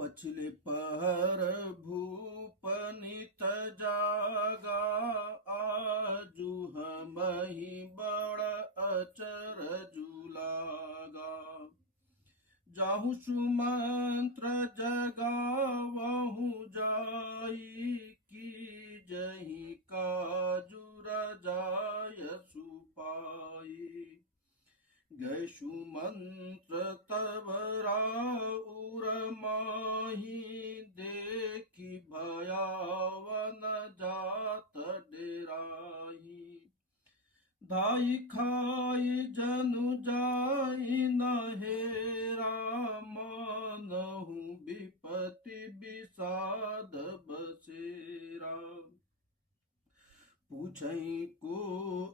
पछले पहर भूपनित जागा, आजू हमहि बड़ अचरजु लागा। जाहु सुमंत्र जगावहु जाई, की जही काजु रजाय सुपाई। गए सुमंत्र तब राउर माही, देखी भयावन जात डेराही। धाई खाई जनु जाई न हेरा, मानहु विपति विषाद बसेरा। पूछई को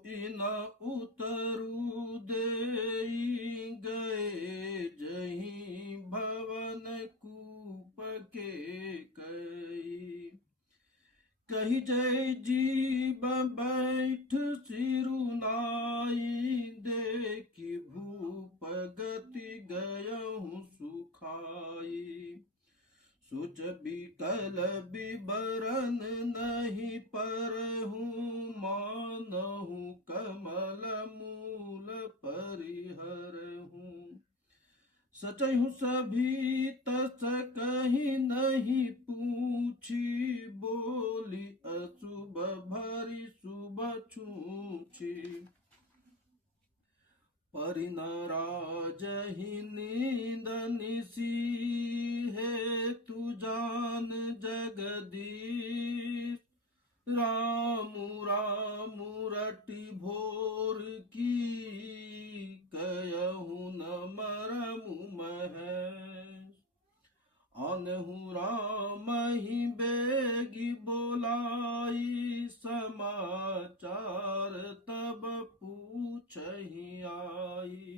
इन उतरु देई, गए जही भवन कूप के कई। कही जय जीव बैठ सिरुनाई, देखी भूप गति गयहु सुखाई। सोच बिकल बिबरन नहीं परहु, मानहु कमल मूल परिहरहु। सचहु सभी तस कहीं नहीं पूछी, बोली अशुभ भरी शुभ छूछी। परिनराजहि नींद निसी, है तू जान जगदीश। रामु रामु रटि भोर की, कयहु न मरमु महेश। अनहु राम ही बेगी बोलाई, समाचार तब पूछहि आई।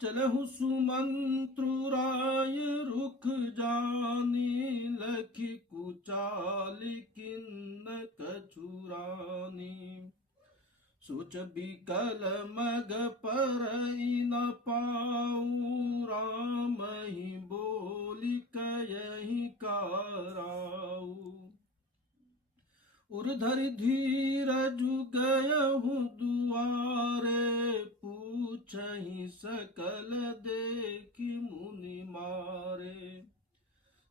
चलहु सुमंत्रु राय रुख जानी, लखी कुचाली किन्न कछुरानी। सोच बिकल मग परई न पाऊं, राम ही बोली कयहि कराऊ। उर्धरि धीरजु गयहु दुआरे, पूछहि सकल देखि मुनि मारे।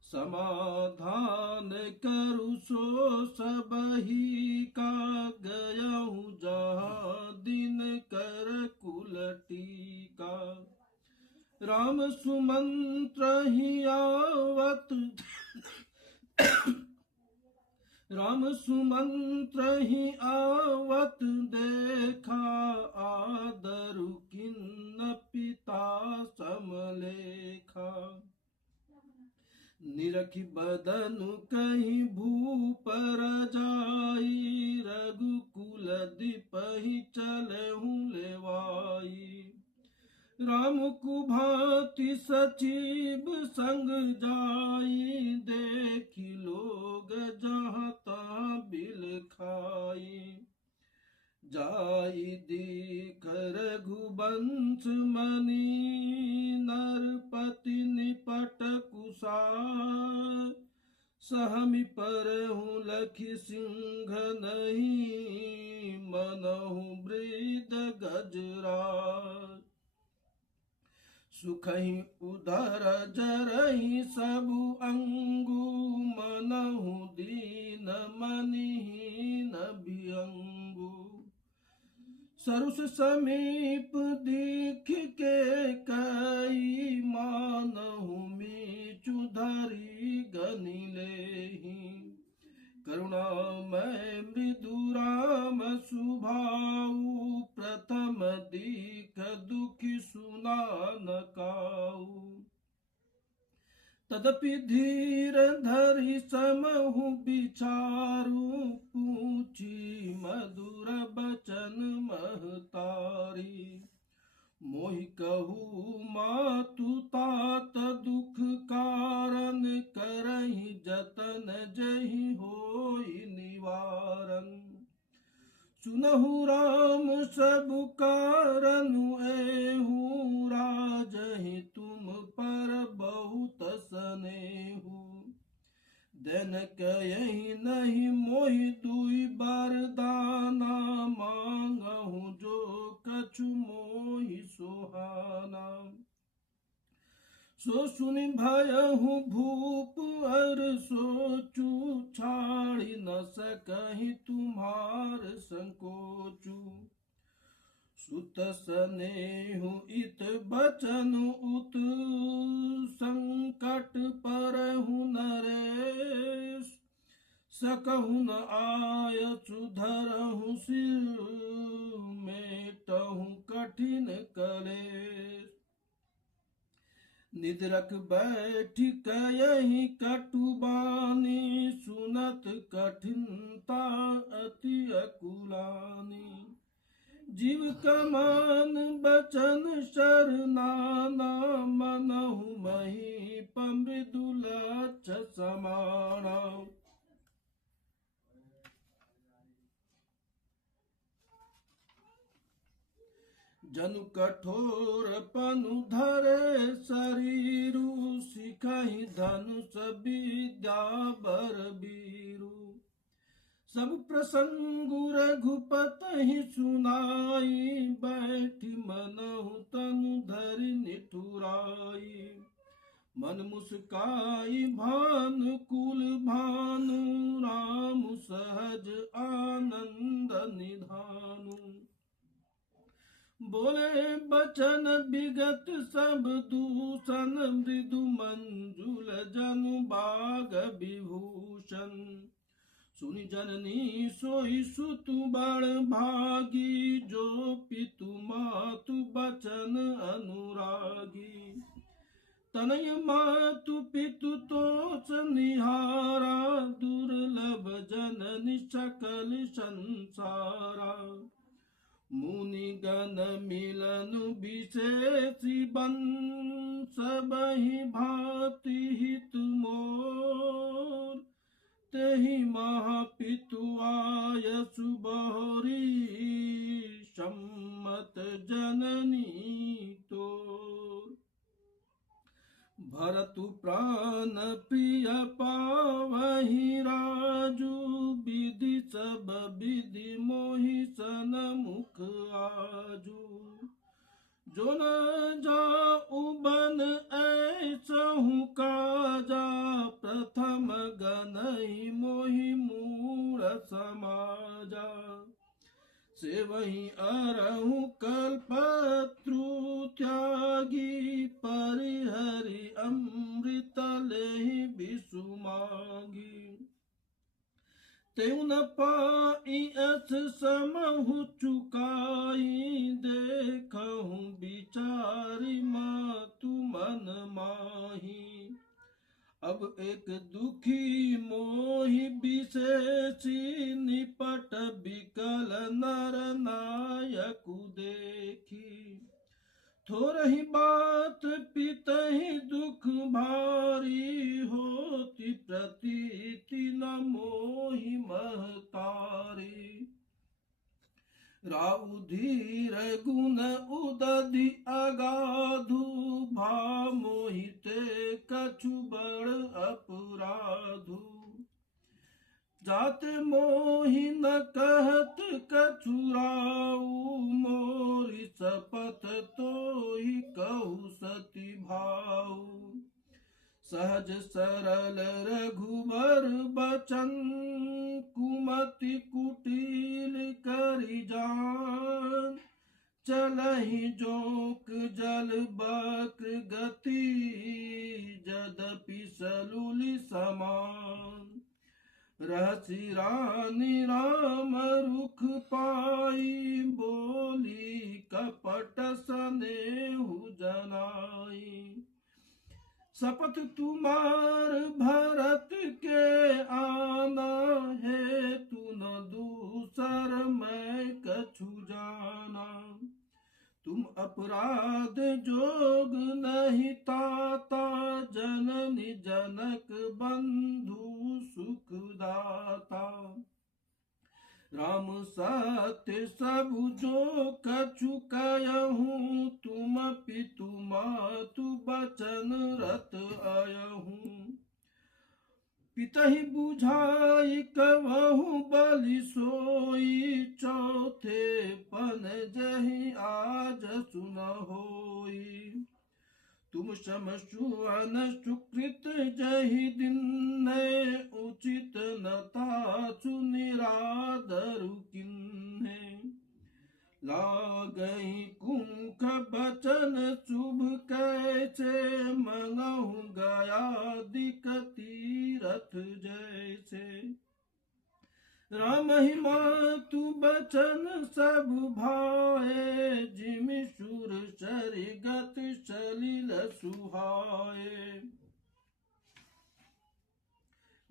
समाधान करु सो सबही का, गयहु जहाँ दिन कर कुल टीका। राम सुमंत्र ही आवत राम सुमंत्र ही आवत देखा, आदरु किन्न पिता समलेखा। निरखि बदनु कहीं भूप रजाई, रघुकुल दीपहि चलहु लेवाई। राम कुभाति सचिव संग जाई, देखी लोग जहाँ तहाँ बिल खाई। जाई दीख रघुवंश मणि, नरपति निपट कुशार। सहमि परहु लखि सिंह नहीं, मनहु वृद्ध गजराज। सुखहि उदर जरहि सबु अंगु, मनहु दीन मनिहीन भियंगु। सरुस समीप दीख के कई, मानहु मीचु धरि गनि लेहि। करुणामय मृदु राम सुभाऊ, प्रथम दीख दुखि सुना न काऊ। तदपि धीर धरि समहु विचारु, पूछी मधुर बचन महतारी। मोहि कहू मातु तात दुख कारण, करहि जतन जहि होई निवारण। सुनहु राम सब कारनु एहू, राजहि तुम पर बहुत स्नेह। देन कयहि नहीं मोहि दुई बरदाना, मांगहु जो कछु मोहि सुहाना। सो सुनि भयहु भूप अर सोचू, छाड़ी न सकहि तुम्हार संकोचू। सुत सनेहु इत बचन उत, संकट परहु नरेश। सकहु न आयसु धरहु सिर, मेटहु कठिन कलेश। निद्रक बैठि कयहि कटुबानी, सुनत कठिनता अति अकुलानी। जीव कमान बचन शरनाना, मनहु महीप मृदुलच्छ समाना। जनु कठोर पनु धरे शरीरु, सिखहि धनुष विद्या बरबीरु। सब प्रसंगु रघुपति सुनाई, बैठि मनहु तनु धरि निठुराई। मन मुस्काई भानुकुल भानु, राम सहज आनंद निधानु। बोले बचन विगत सब दूषण, मृदु मंजुल जनु बाग विभूषण। सुनि जननी सोई सुतु बड़ भागी, जो पितु मातु बचन अनुरागी। तनय मातु पितु तोष निहारा, दुर्लभ जननी सकल संसारा। मुनि गण मिलन विशेषि बन, सबहि भांति हित मोर। तेहि महापितु आयसु बहुरी, सम्मत जननी तोर। भरतु प्राण प्रिय पावहि राजू, विधि सब विधि मोहि सनमुख आजू। जो न जाऊ बन ऐसहु काजा, प्रथम गनहि मोहि मूढ़ समाजा। सेवहि अरहु कल्पत्रु त्यागी, परिहरि अमृत लेहि विषु मांगी। तेउ न पाई अस समहु चुकाई, देखहु विचारि मातु मन माही। अब एक दुखी मोहि विशेषी, निपट बिकल नर नायकु देखी। थोरहि बात पितहि दुख भारी, होति प्रतीति न मोहि महतारी। राउ धीर गुण उदधि अगाधु, भा मोहिते कछु बड़ अपराधु। जाते मोहि न कहत कछु राउ, मोरि शपथ तोहि कहु सती भाऊ। सहज सरल रघुबर बचन, कुमति कुटिल करि जान। चलहि जोक जल बक्र गति, यद्यपि सलूलि समान। रहसि रानी राम रुख पाई, बोली कपट सनेहु जनाई। शपथ तुम्हार भरत के आना, है तू न दूसर मैं कछु जाना। तुम अपराध जोग नहीं ताता, जननी जनक बंधु सुखदाता। राम सत्य सब जो कछु कयहूँ, तुम पितु मातु बचन रत आयहूँ। पितहि बुझाई कवहु बलि सोई, चौथे पन जहि आज सुन होई। तुम सम सुअन सुकृत जहि दिन, उचित न तासु निरादरु किन्हे। लागहि कुंख बचन शुभ कैसे, मंगहु गयादिक तीरथ जैसे। राम ही मातु बचन सब भाए, जिमि सुर चरिगत सलिल सुहाए।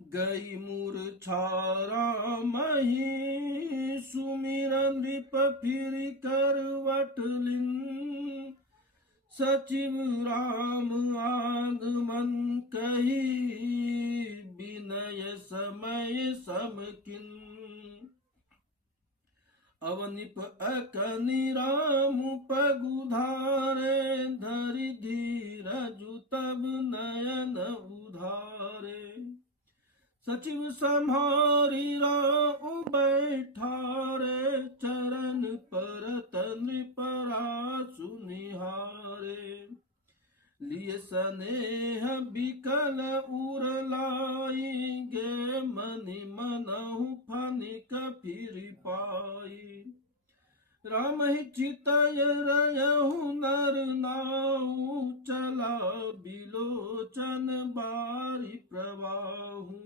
गई मूर्छा रामहि सुमिरन नृप फिर करवट लिन, सचिव राम आगमन कही, विनय समय समकिन। अवनिप अकनि राम पगुधारे, धरि धीरजु तब नयन उधारे। सचिव सम्हारी राउ बैठारे, चरण परत नृपरासु निहारे। लिए स्नेह बिकल उर लाई, गे मनि मनहु फनिक फिर पाई। राम ही चितय रयहु नर नाउ, चला बिलोचन बारी प्रवाहु।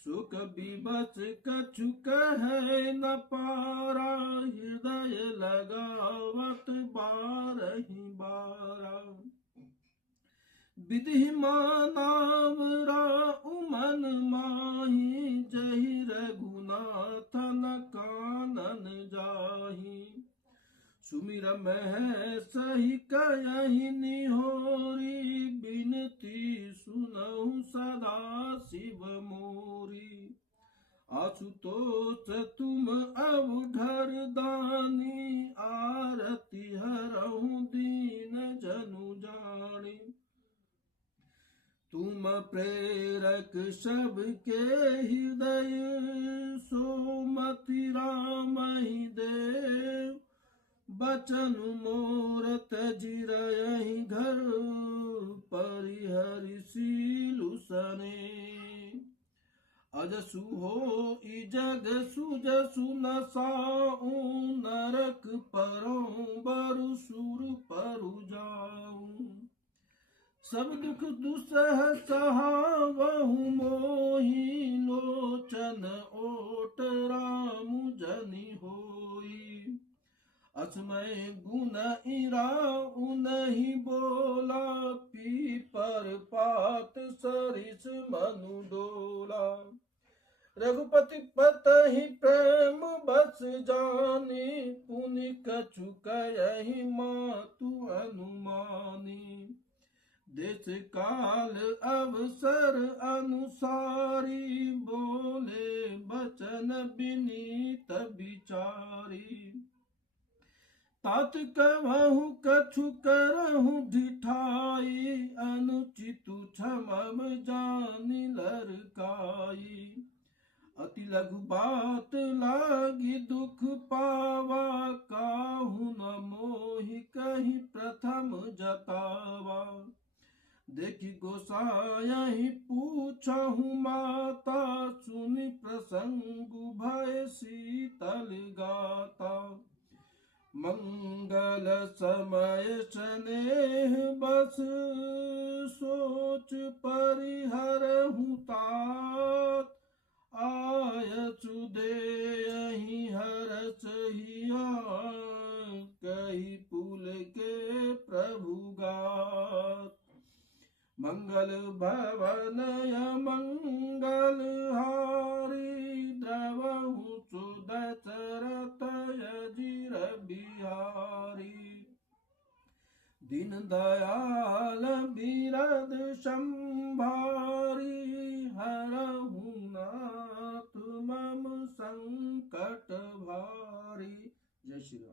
सुख विवश कछु कहे न पारा, हृदय लगावत बारहि बारा। विधि मानव राउ मन माही, जहि रघुनाथन कानन जाही। सुमिर सही कयहि निहोरी, बिनती सुनहु सदा शिव मोरी। आशुतोष तुम अवधर दानी, आरती हरहु दीन जनु जानी। तुम प्रेरक सबके हृदय, सोमति राम ही देव। बचन मोर तजिरहि घर, परिहरि सीलु सने। अजसु होई जग सुजसु नसाऊं, नरक परौं बरु सुर परु जाऊं। सब दुख दुसह सहावहु मोहि, लोचन ओट राम जनि होई। असमय गुण इराउ नहीं बोला, पीपर पात सरिस मनु डोला। रघुपति पतहि प्रेम बस जानी, पुनि कछु कयहि मातु अनुमानी। देश काल अवसर अनुसारी, बोले बचन विनीत बिचारी। तात कहूँ कछु करहु ढिठाई, अनुचितु क्षमम जानि लरकाई। अति लघु बात लागी दुख पावा, काहू न मोहि कहि प्रथम जतावा। देखि गोसायहि पूछहु माता, सुनि प्रसंगु भय शीतल गाता। मंगल समय स्नेह बस, सोच परिहरहु तात। आयसु देहि हरस हिया, कहि पुलके प्रभु गात। मंगल भवनय मंगल हारी, द्रवहु सुदशरथ अजिर बिहारी। दीन दयाल बिरद संभारी, हरहु नाथ मम संकट भारी। जय श्री राम।